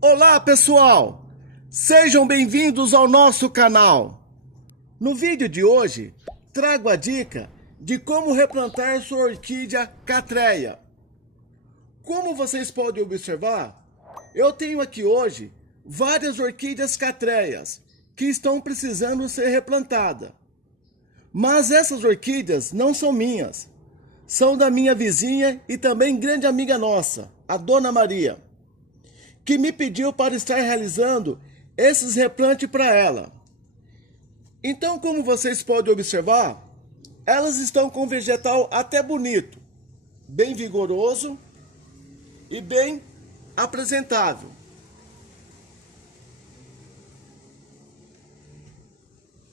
Olá pessoal, sejam bem-vindos ao nosso canal. No vídeo de hoje, trago a dica de como replantar sua orquídea Catreia. Como vocês podem observar, eu tenho aqui hoje várias orquídeas Catreias que estão precisando ser replantadas. Mas essas orquídeas não são minhas, são da minha vizinha e também grande amiga nossa, a Dona Maria, que me pediu para estar realizando esses replantes para ela. Então, como vocês podem observar, elas estão com vegetal até bonito, bem vigoroso e bem apresentável.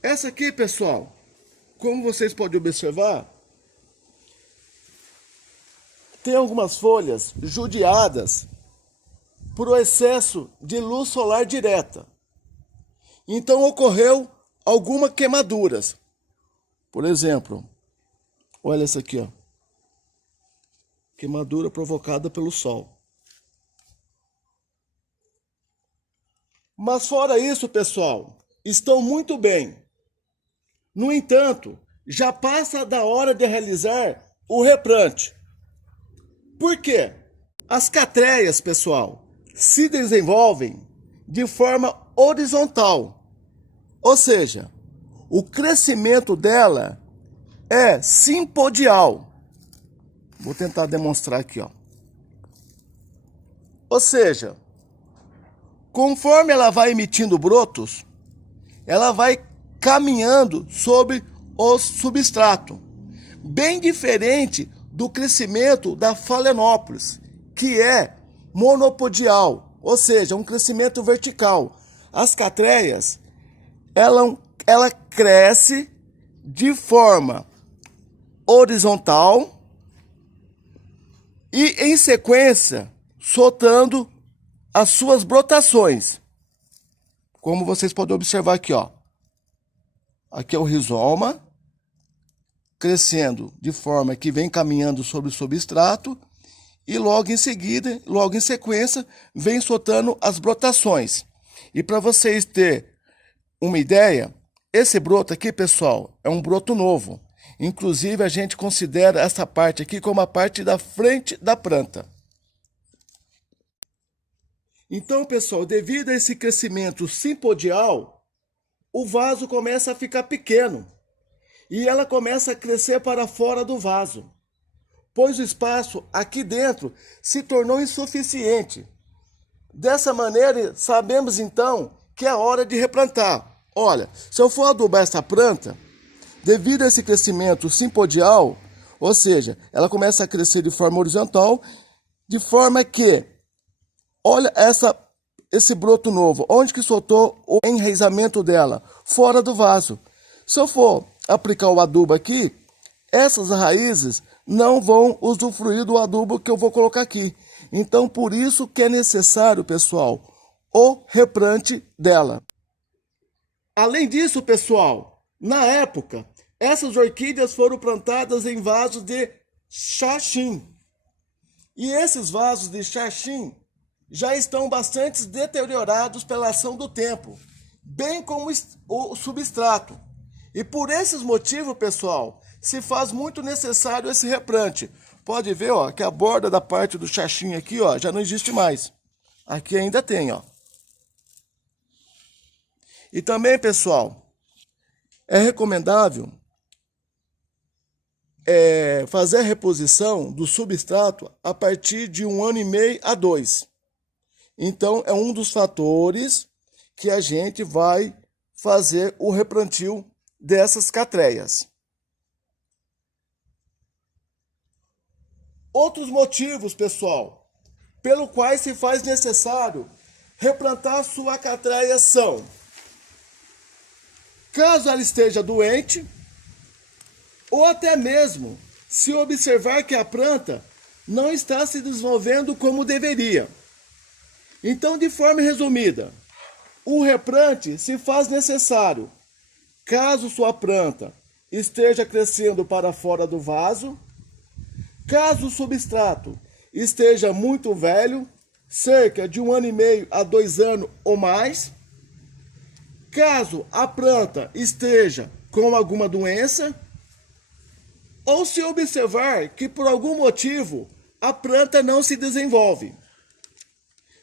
Essa aqui, pessoal, como vocês podem observar, tem algumas folhas judiadas por o excesso de luz solar direta. Então ocorreu algumas queimaduras. Por exemplo, olha essa aqui, ó. Queimadura provocada pelo sol. Mas fora isso, pessoal, estão muito bem. No entanto, já passa da hora de realizar o replante. Por quê? As catreias, pessoal, se desenvolvem de forma horizontal. Ou seja, o crescimento dela é simpodial. Vou tentar demonstrar aqui, ó. Ou seja, conforme ela vai emitindo brotos, ela vai caminhando sobre o substrato. Bem diferente do crescimento da Phalaenopsis, que é monopodial, ou seja, um crescimento vertical. As catreias, ela cresce de forma horizontal e em sequência soltando as suas brotações. Como vocês podem observar aqui, ó. Aqui é o rizoma, crescendo de forma que vem caminhando sobre o substrato e logo em seguida, logo em sequência, vem soltando as brotações. E para vocês terem uma ideia, esse broto aqui, pessoal, é um broto novo. Inclusive, a gente considera essa parte aqui como a parte da frente da planta. Então, pessoal, devido a esse crescimento simpodial, o vaso começa a ficar pequeno e ela começa a crescer para fora do vaso, pois o espaço aqui dentro se tornou insuficiente. Dessa maneira, sabemos então que é hora de replantar. Olha, se eu for adubar essa planta, devido a esse crescimento simpodial, ou seja, ela começa a crescer de forma horizontal, de forma que, olha esse broto novo, onde que soltou o enraizamento dela? Fora do vaso. Se eu for aplicar o adubo aqui, essas raízes não vão usufruir do adubo que eu vou colocar aqui. Então, por isso que é necessário, pessoal, o replante dela. Além disso, pessoal, na época, essas orquídeas foram plantadas em vasos de xaxim. E esses vasos de xaxim já estão bastante deteriorados pela ação do tempo, bem como o substrato. E por esses motivos, pessoal, se faz muito necessário esse replante. Pode ver, ó, que a borda da parte do xaxim aqui, ó, já não existe mais. Aqui ainda tem, ó. E também, pessoal, é recomendável fazer a reposição do substrato a partir de 1 ano e meio a 2. Então, é um dos fatores que a gente vai fazer o replantio dessas catreias. Outros motivos, pessoal, pelo quais se faz necessário replantar sua catreia são: caso ela esteja doente, ou até mesmo se observar que a planta não está se desenvolvendo como deveria. Então, de forma resumida, o replante se faz necessário caso sua planta esteja crescendo para fora do vaso, caso o substrato esteja muito velho, cerca de 1 ano e meio a 2 anos ou mais. Caso a planta esteja com alguma doença, ou se observar que por algum motivo a planta não se desenvolve.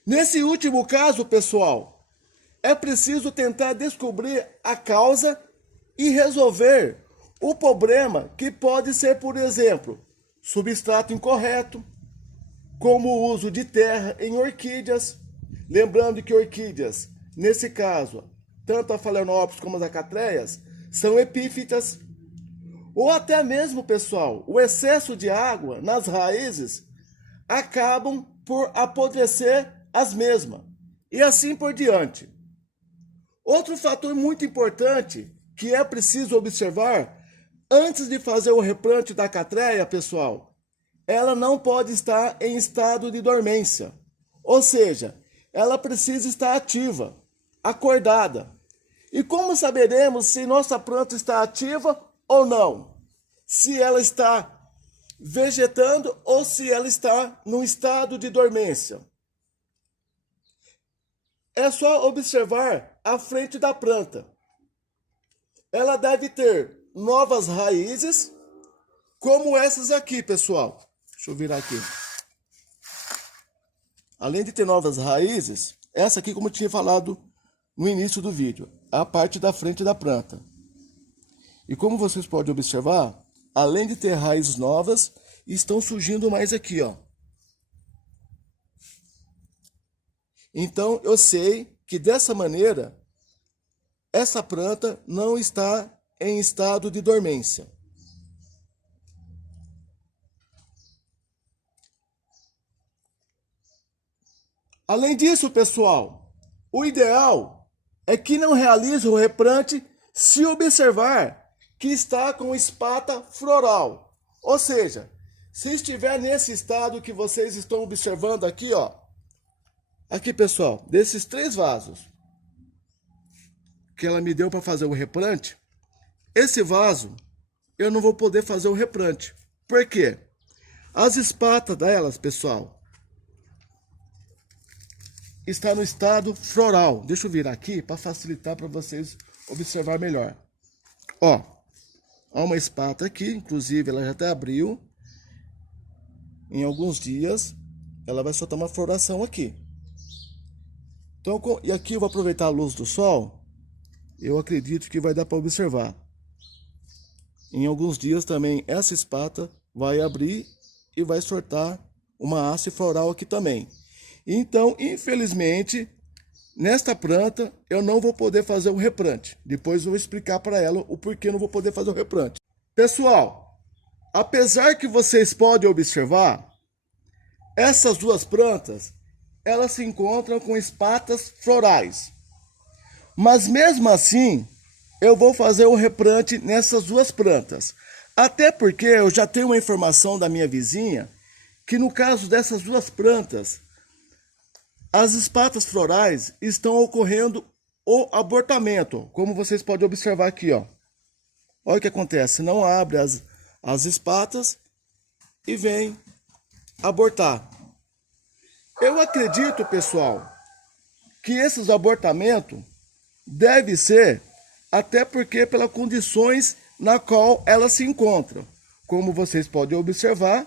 Nesse último caso, pessoal, é preciso tentar descobrir a causa e resolver o problema, que pode ser, por exemplo, substrato incorreto, como o uso de terra em orquídeas. Lembrando que orquídeas, nesse caso, tanto a Phalaenopsis como as acatreias, são epífitas. Ou até mesmo, pessoal, o excesso de água nas raízes acabam por apodrecer as mesmas. E assim por diante. Outro fator muito importante que é preciso observar antes de fazer o replante da catreia, pessoal, ela não pode estar em estado de dormência. Ou seja, ela precisa estar ativa, acordada. E como saberemos se nossa planta está ativa ou não? Se ela está vegetando ou se ela está num estado de dormência? É só observar a frente da planta. Ela deve ter novas raízes, como essas aqui, pessoal. Deixa eu virar aqui. Além de ter novas raízes, essa aqui, como eu tinha falado no início do vídeo, é a parte da frente da planta. E como vocês podem observar, além de ter raízes novas, estão surgindo mais aqui, ó. Então, eu sei que dessa maneira, essa planta não está em estado de dormência. Além disso, pessoal, o ideal é que não realize o replante se observar que está com espata floral. Ou seja, se estiver nesse estado que vocês estão observando aqui, ó. Aqui, pessoal, desses 3 vasos que ela me deu para fazer o replante, esse vaso eu não vou poder fazer o replante. Por quê? As espatas delas, pessoal, está no estado floral. Deixa eu virar aqui para facilitar para vocês observar melhor. Ó, há uma espata aqui, inclusive ela já até abriu. Em alguns dias ela vai soltar uma floração aqui. Então, e aqui eu vou aproveitar a luz do sol. Eu acredito que vai dar para observar. Em alguns dias também essa espata vai abrir e vai soltar uma haste floral aqui também. Então, infelizmente, nesta planta eu não vou poder fazer o replante. Depois eu vou explicar para ela o porquê não vou poder fazer o replante. Pessoal, apesar que vocês podem observar, essas 2 plantas, elas se encontram com espatas florais. Mas mesmo assim, eu vou fazer o replante nessas 2 plantas. Até porque eu já tenho uma informação da minha vizinha que no caso dessas 2 plantas, as espatas florais estão ocorrendo o abortamento, como vocês podem observar aqui, ó. Olha o que acontece, não abre as espatas e vem abortar. Eu acredito, pessoal, que esses abortamentos devem ser até porque pelas condições na qual elas se encontram. Como vocês podem observar,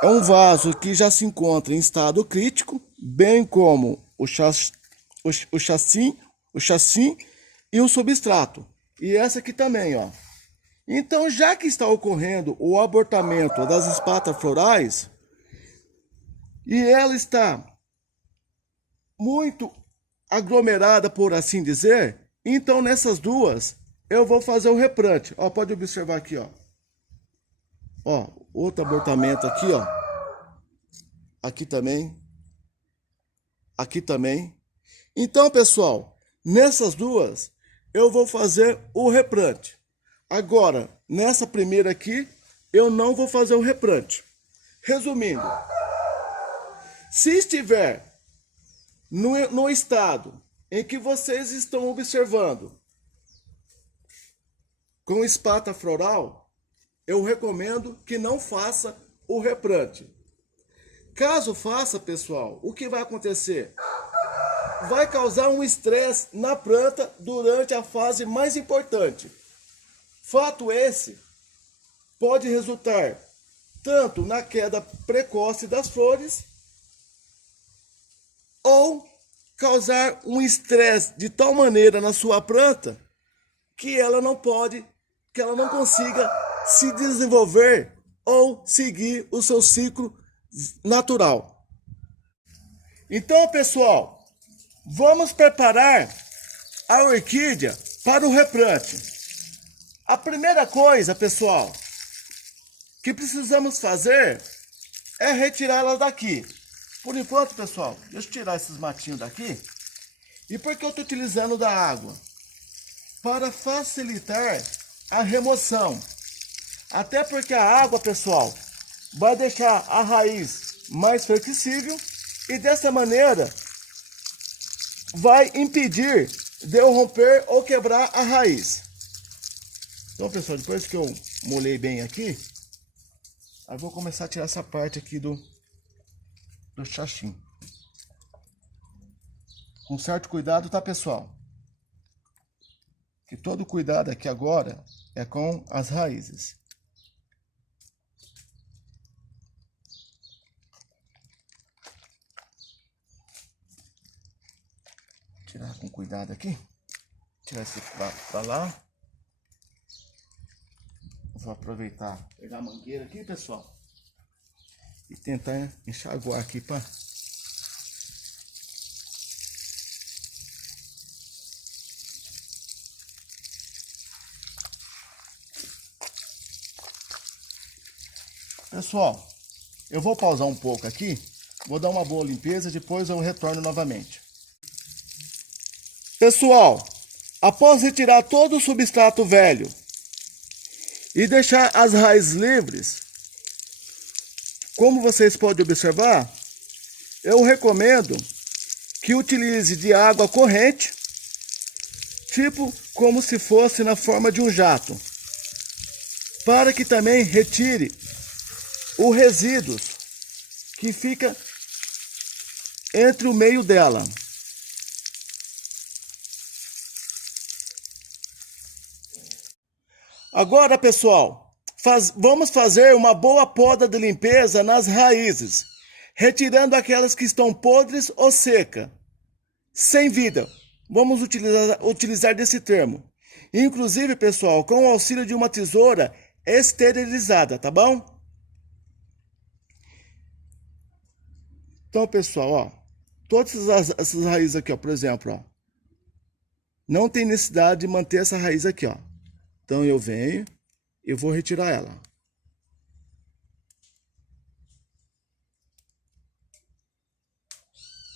é um vaso que já se encontra em estado crítico, bem como o chassim e o substrato. E essa aqui também, ó. Então, já que está ocorrendo o abortamento das espatas florais, e ela está muito aglomerada, por assim dizer, então nessas 2 eu vou fazer o replante. Ó, pode observar aqui, ó. Ó, outro abortamento aqui, ó. Aqui também. Aqui também. Então, pessoal, nessas 2 eu vou fazer o replante. Agora, nessa primeira aqui, eu não vou fazer o replante. Resumindo, se estiver no estado em que vocês estão observando com espata floral, eu recomendo que não faça o replante. Caso faça, pessoal, o que vai acontecer? Vai causar um estresse na planta durante a fase mais importante. Fato esse pode resultar tanto na queda precoce das flores ou causar um estresse de tal maneira na sua planta que ela não consiga se desenvolver ou seguir o seu ciclo natural. Então, pessoal, vamos preparar a orquídea para o replante. A primeira coisa, pessoal, que precisamos fazer é retirá-la daqui. Por enquanto, pessoal, deixa eu tirar esses matinhos daqui. E por que eu estou utilizando da água? Para facilitar a remoção. Até porque a água, pessoal, vai deixar a raiz mais flexível e dessa maneira vai impedir de eu romper ou quebrar a raiz. Então, pessoal, depois que eu molhei bem aqui, eu vou começar a tirar essa parte aqui do chachim. Com certo cuidado, tá, pessoal? Que todo cuidado aqui agora é com as raízes. Tirar com cuidado aqui. Tirar esse para lá. Vou aproveitar, pegar a mangueira aqui, pessoal. E tentar enxaguar aqui para... Pessoal, eu vou pausar um pouco aqui. Vou dar uma boa limpeza, depois eu retorno novamente. Pessoal, após retirar todo o substrato velho e deixar as raízes livres, como vocês podem observar, eu recomendo que utilize de água corrente, tipo como se fosse na forma de um jato, para que também retire o resíduo que fica entre o meio dela. Agora, pessoal, vamos fazer uma boa poda de limpeza nas raízes, retirando aquelas que estão podres ou secas, sem vida. Vamos utilizar desse termo. Inclusive, pessoal, com o auxílio de uma tesoura esterilizada, tá bom? Então, pessoal, ó, todas essas raízes aqui, ó, por exemplo, ó, não tem necessidade de manter essa raiz aqui, ó. Então eu venho e vou retirar ela.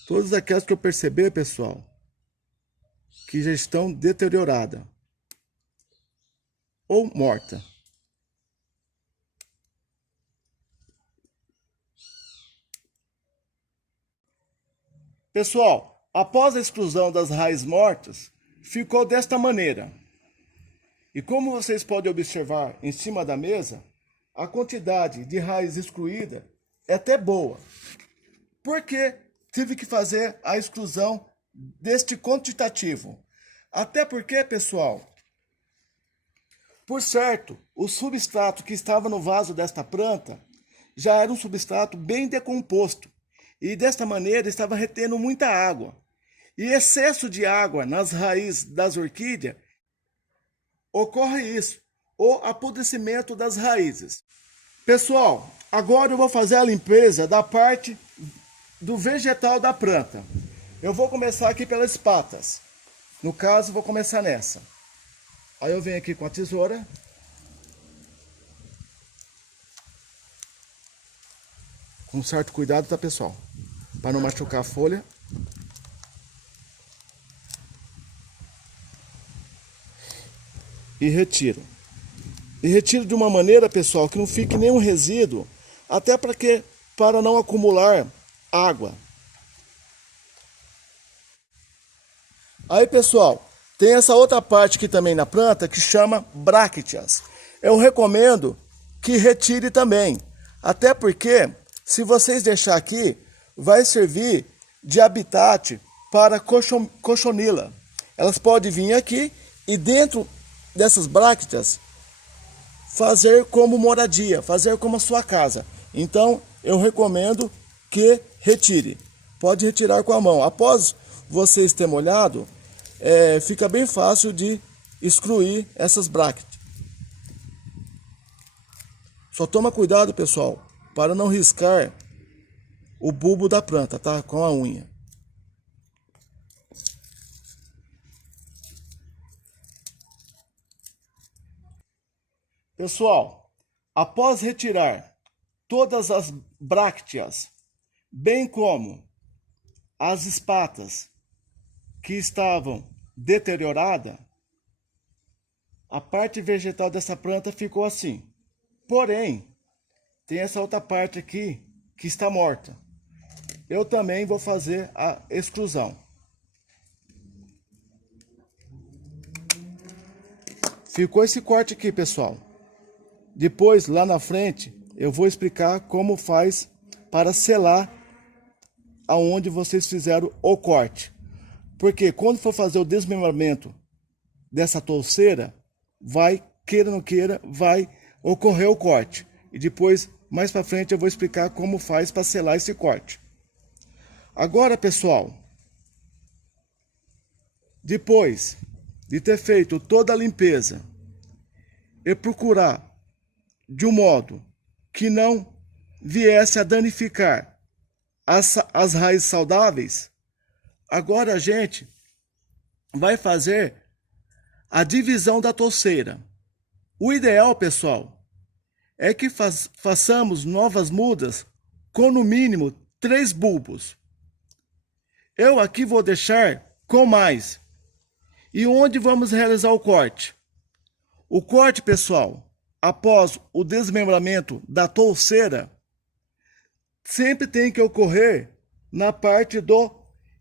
Todas aquelas que eu perceber, pessoal, que já estão deterioradas ou morta. Pessoal, após a exclusão das raízes mortas, ficou desta maneira. E como vocês podem observar em cima da mesa, a quantidade de raiz excluída é até boa. Por que tive que fazer a exclusão deste quantitativo? Até porque, pessoal, por certo, o substrato que estava no vaso desta planta já era um substrato bem decomposto. E desta maneira estava retendo muita água. E excesso de água nas raízes das orquídeas ocorre isso, o apodrecimento das raízes. Pessoal, agora eu vou fazer a limpeza da parte do vegetal da planta. Eu vou começar aqui pelas patas. No caso, vou começar nessa. Aí eu venho aqui com a tesoura. Com certo cuidado, tá, pessoal? Para não machucar a folha. E retiro. E retiro de uma maneira, pessoal, que não fique nenhum resíduo, até para não acumular água. Aí, pessoal, tem essa outra parte aqui também na planta que chama brácteas. Eu recomendo que retire também, até porque se vocês deixar aqui, vai servir de habitat para cochonila. Elas podem vir aqui e dentro dessas brácteas fazer como moradia, fazer como a sua casa. Então, eu recomendo que retire. Pode retirar com a mão. Após vocês terem molhado, fica bem fácil de excluir essas brácteas. Só toma cuidado, pessoal, para não riscar o bulbo da planta, tá? Com a unha. Pessoal, após retirar todas as brácteas, bem como as espatas que estavam deterioradas, a parte vegetal dessa planta ficou assim. Porém, tem essa outra parte aqui que está morta. Eu também vou fazer a exclusão. Ficou esse corte aqui, pessoal. Depois, lá na frente, eu vou explicar como faz para selar aonde vocês fizeram o corte. Porque quando for fazer o desmembramento dessa touceira, queira ou não queira, vai ocorrer o corte. E depois, mais para frente, eu vou explicar como faz para selar esse corte. Agora, pessoal, depois de ter feito toda a limpeza e procurar de um modo que não viesse a danificar as raízes saudáveis, agora a gente vai fazer a divisão da touceira. O ideal, pessoal, é que façamos novas mudas com no mínimo 3 bulbos. Eu aqui vou deixar com mais. E onde vamos realizar o corte? O corte, pessoal, após o desmembramento da touceira, sempre tem que ocorrer na parte do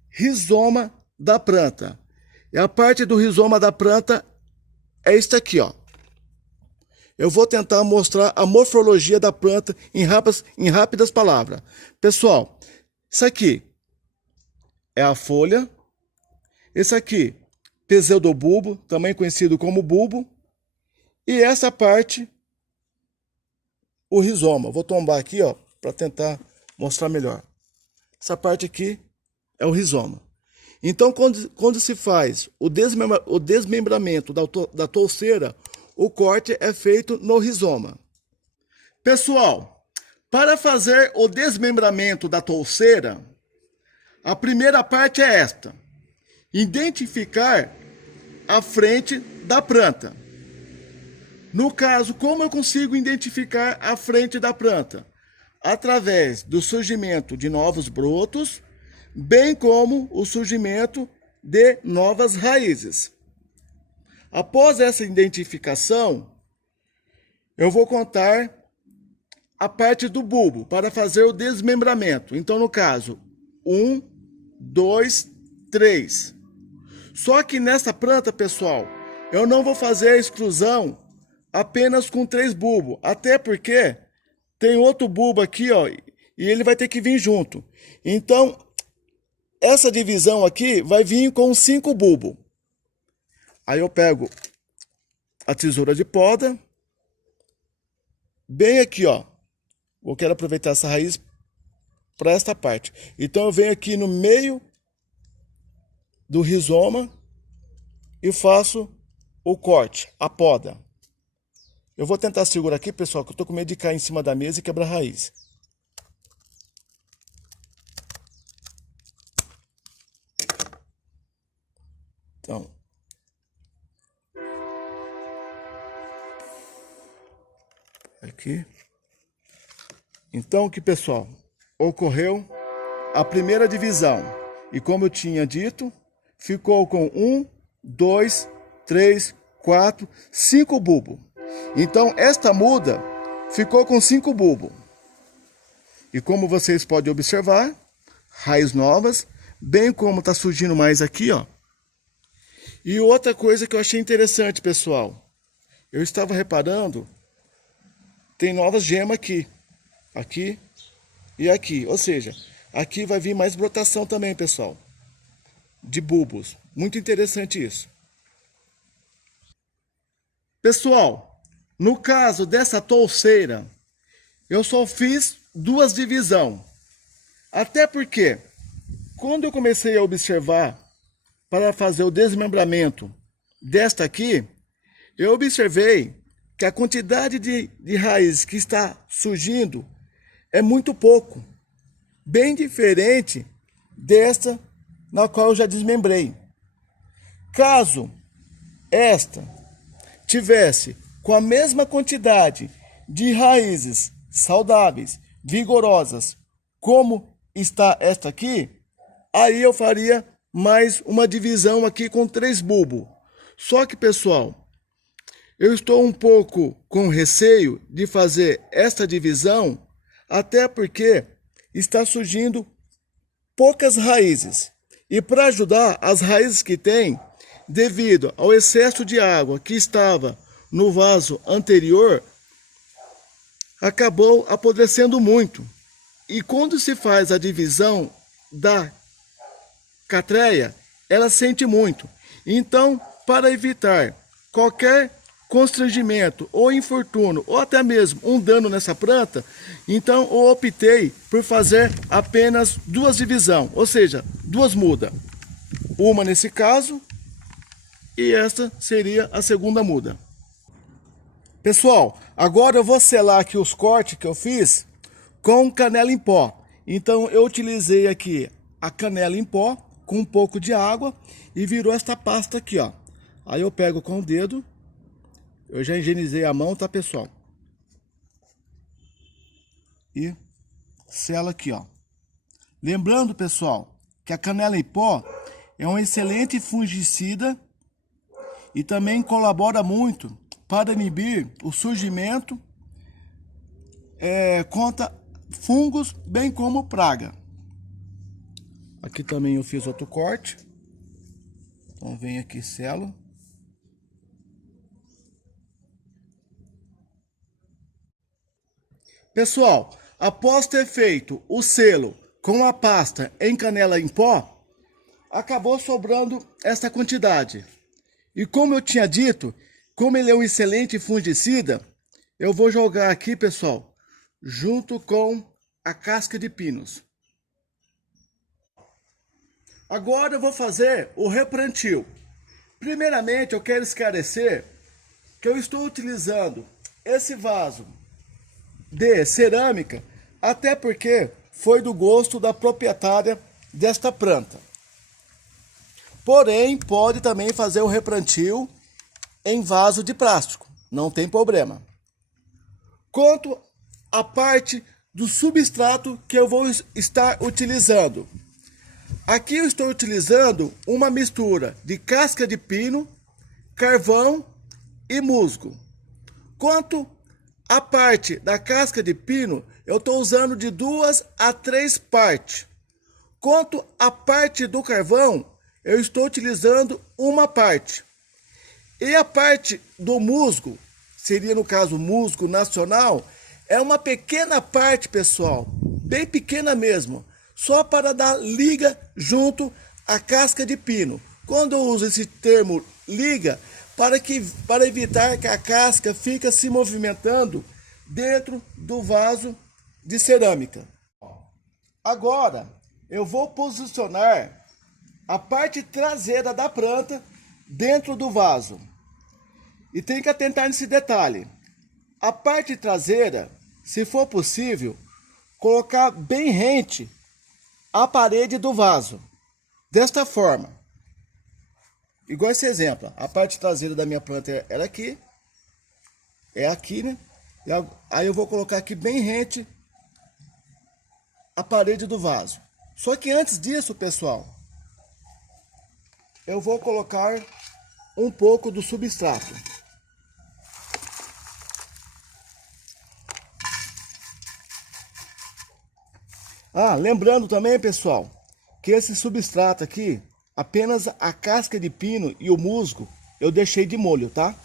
rizoma da planta. E a parte do rizoma da planta é isso aqui, ó. Eu vou tentar mostrar a morfologia da planta em rápidas palavras. Pessoal, isso aqui é a folha. Esse aqui, pseudobulbo, também conhecido como bulbo. E essa parte, o rizoma. Vou tombar aqui, ó, para tentar mostrar melhor. Essa parte aqui é o rizoma. Então, quando se faz o desmembramento da touceira, o corte é feito no rizoma. Pessoal, para fazer o desmembramento da touceira, a primeira parte é esta: identificar a frente da planta. No caso, como eu consigo identificar a frente da planta? Através do surgimento de novos brotos, bem como o surgimento de novas raízes. Após essa identificação, eu vou contar a parte do bulbo para fazer o desmembramento. Então, no caso, 1, 2, 3. Só que nessa planta, pessoal, eu não vou fazer a exclusão apenas com 3 bulbos, até porque tem outro bulbo aqui, ó, e ele vai ter que vir junto. Então, essa divisão aqui vai vir com 5 bulbos. Aí eu pego a tesoura de poda, bem aqui, ó. Eu quero aproveitar essa raiz para esta parte. Então eu venho aqui no meio do rizoma e faço o corte, a poda. Eu vou tentar segurar aqui, pessoal, que eu tô com medo de cair em cima da mesa e quebrar a raiz. Então, aqui. Então, o que, pessoal? Ocorreu a primeira divisão. E como eu tinha dito, ficou com 1, 2, 3, 4, 5 bulbos. Então, esta muda ficou com 5 bulbos. E como vocês podem observar, raízes novas, bem como está surgindo mais aqui, ó. E outra coisa que eu achei interessante, pessoal, eu estava reparando, tem novas gemas aqui. Aqui e aqui. Ou seja, aqui vai vir mais brotação também, pessoal, de bulbos. Muito interessante isso. Pessoal, no caso dessa touceira, eu só fiz duas divisões. Até porque, quando eu comecei a observar para fazer o desmembramento desta aqui, eu observei que a quantidade de raízes que está surgindo é muito pouco. Bem diferente desta na qual eu já desmembrei. Caso esta tivesse com a mesma quantidade de raízes saudáveis, vigorosas, como está esta aqui, aí eu faria mais uma divisão aqui com 3 bulbos. Só que, pessoal, eu estou um pouco com receio de fazer esta divisão, até porque está surgindo poucas raízes. E para ajudar as raízes que tem, devido ao excesso de água que estava no vaso anterior, acabou apodrecendo muito. E quando se faz a divisão da catreia, ela sente muito. Então, para evitar qualquer constrangimento ou infortúnio, ou até mesmo um dano nessa planta, então eu optei por fazer apenas 2 divisões, ou seja, 2 mudas. Uma nesse caso, e esta seria a segunda muda. Pessoal, agora eu vou selar aqui os cortes que eu fiz com canela em pó. Então eu utilizei aqui a canela em pó com um pouco de água e virou esta pasta aqui, ó. Aí eu pego com o dedo, eu já higienizei a mão, tá, pessoal? E selo aqui, ó. Lembrando, pessoal, que a canela em pó é um excelente fungicida e também colabora muito para inibir o surgimento contra fungos, bem como praga. Aqui também eu fiz outro corte. Então vem aqui, selo. Pessoal, após ter feito o selo com a pasta em canela em pó, acabou sobrando essa quantidade. E como eu tinha dito, como ele é um excelente fungicida, eu vou jogar aqui, pessoal, junto com a casca de pinos. Agora eu vou fazer o replantio. Primeiramente, eu quero esclarecer que eu estou utilizando esse vaso de cerâmica, até porque foi do gosto da proprietária desta planta. Porém, pode também fazer o replantio em vaso de plástico, não tem problema. Quanto à parte do substrato que eu vou estar utilizando, aqui eu estou utilizando uma mistura de casca de pino, carvão e musgo. Quanto à parte da casca de pino, eu estou usando de 2 a 3 partes. Quanto à parte do carvão, eu estou utilizando uma parte. E a parte do musgo, seria no caso musgo nacional, é uma pequena parte, pessoal, bem pequena mesmo, só para dar liga junto à casca de pino. Quando eu uso esse termo liga, para evitar que a casca fique se movimentando dentro do vaso de cerâmica. Agora, eu vou posicionar a parte traseira da planta dentro do vaso. E tem que atentar nesse detalhe. A parte traseira, se for possível, colocar bem rente à parede do vaso. Desta forma. Igual esse exemplo. A parte traseira da minha planta era aqui. É aqui, né? Aí eu vou colocar aqui bem rente à parede do vaso. Só que antes disso, pessoal, eu vou colocar um pouco do substrato. Lembrando também, pessoal, que esse substrato aqui, apenas a casca de pino e o musgo, eu deixei de molho, tá?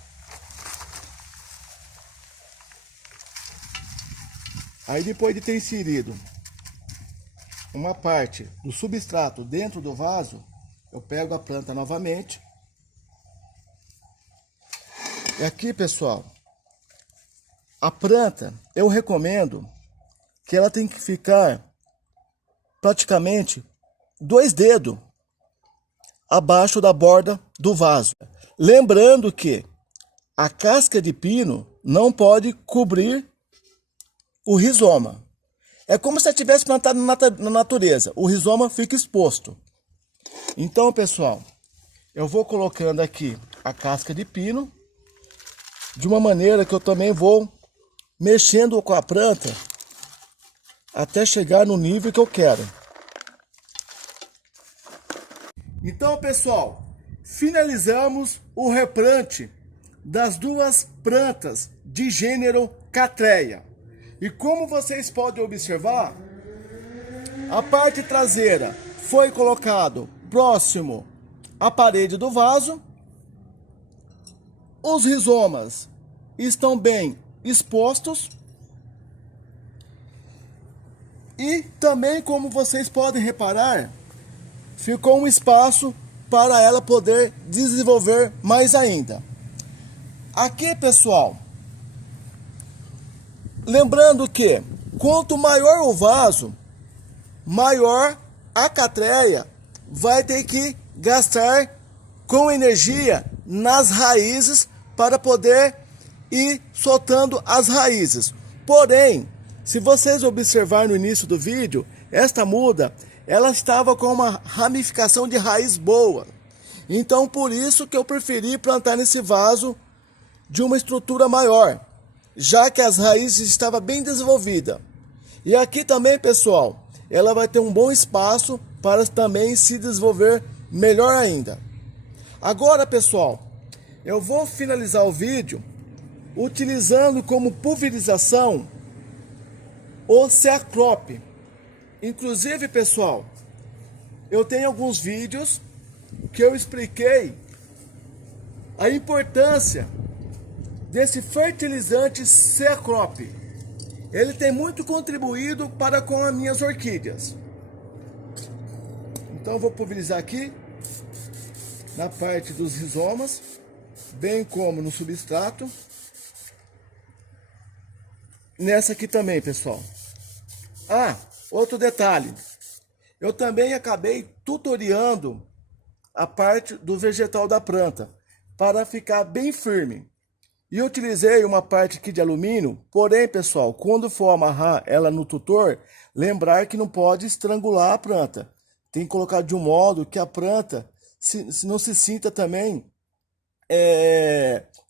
Aí depois de ter inserido uma parte do substrato dentro do vaso, eu pego a planta novamente. E aqui, pessoal, a planta, eu recomendo que ela tem que ficar praticamente 2 dedos abaixo da borda do vaso. Lembrando que a casca de pino não pode cobrir o rizoma. É como se ela tivesse plantado na natureza. O rizoma fica exposto. Então, pessoal, eu vou colocando aqui a casca de pino de uma maneira que eu também vou mexendo com a planta até chegar no nível que eu quero. Então, pessoal, finalizamos o replante das 2 plantas de gênero Catreia. E como vocês podem observar, a parte traseira foi colocado próximo à parede do vaso. Os rizomas estão bem expostos. E também, como vocês podem reparar, ficou um espaço para ela poder desenvolver mais ainda. Aqui, pessoal, lembrando que quanto maior o vaso, maior a catreia vai ter que gastar com energia nas raízes para poder ir soltando as raízes. Porém, se vocês observarem no início do vídeo, esta muda, ela estava com uma ramificação de raiz boa. Então, por isso que eu preferi plantar nesse vaso de uma estrutura maior, já que as raízes estavam bem desenvolvidas. E aqui também, pessoal, ela vai ter um bom espaço para também se desenvolver melhor ainda. Agora, pessoal, eu vou finalizar o vídeo utilizando como pulverização o Ceacrop. Inclusive, pessoal, eu tenho alguns vídeos que eu expliquei a importância desse fertilizante Ceacrop. Ele tem muito contribuído para com as minhas orquídeas. Então eu vou pulverizar aqui na parte dos rizomas, bem como no substrato. Nessa aqui também, pessoal. Ah, outro detalhe. Eu também acabei tutoriando a parte do vegetal da planta para ficar bem firme. E eu utilizei uma parte aqui de alumínio, porém, pessoal, quando for amarrar ela no tutor, lembrar que não pode estrangular a planta. Tem que colocar de um modo que a planta não se sinta também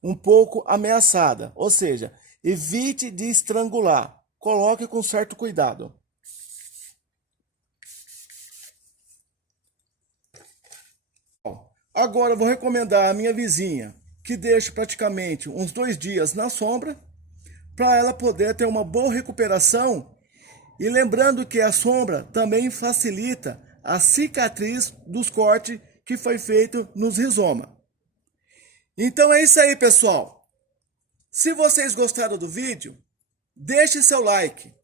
um pouco ameaçada. Ou seja, evite de estrangular. Coloque com certo cuidado. Agora eu vou recomendar a minha vizinha que deixe praticamente uns 2 dias na sombra para ela poder ter uma boa recuperação. E lembrando que a sombra também facilita a cicatriz dos cortes que foi feito nos rizomas. Então é isso aí, pessoal. Se vocês gostaram do vídeo, deixe seu like,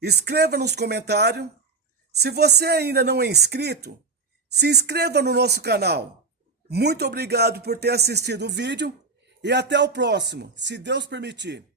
escreva nos comentários. Se você ainda não é inscrito, se inscreva no nosso canal. Muito obrigado por ter assistido o vídeo e até o próximo, se Deus permitir.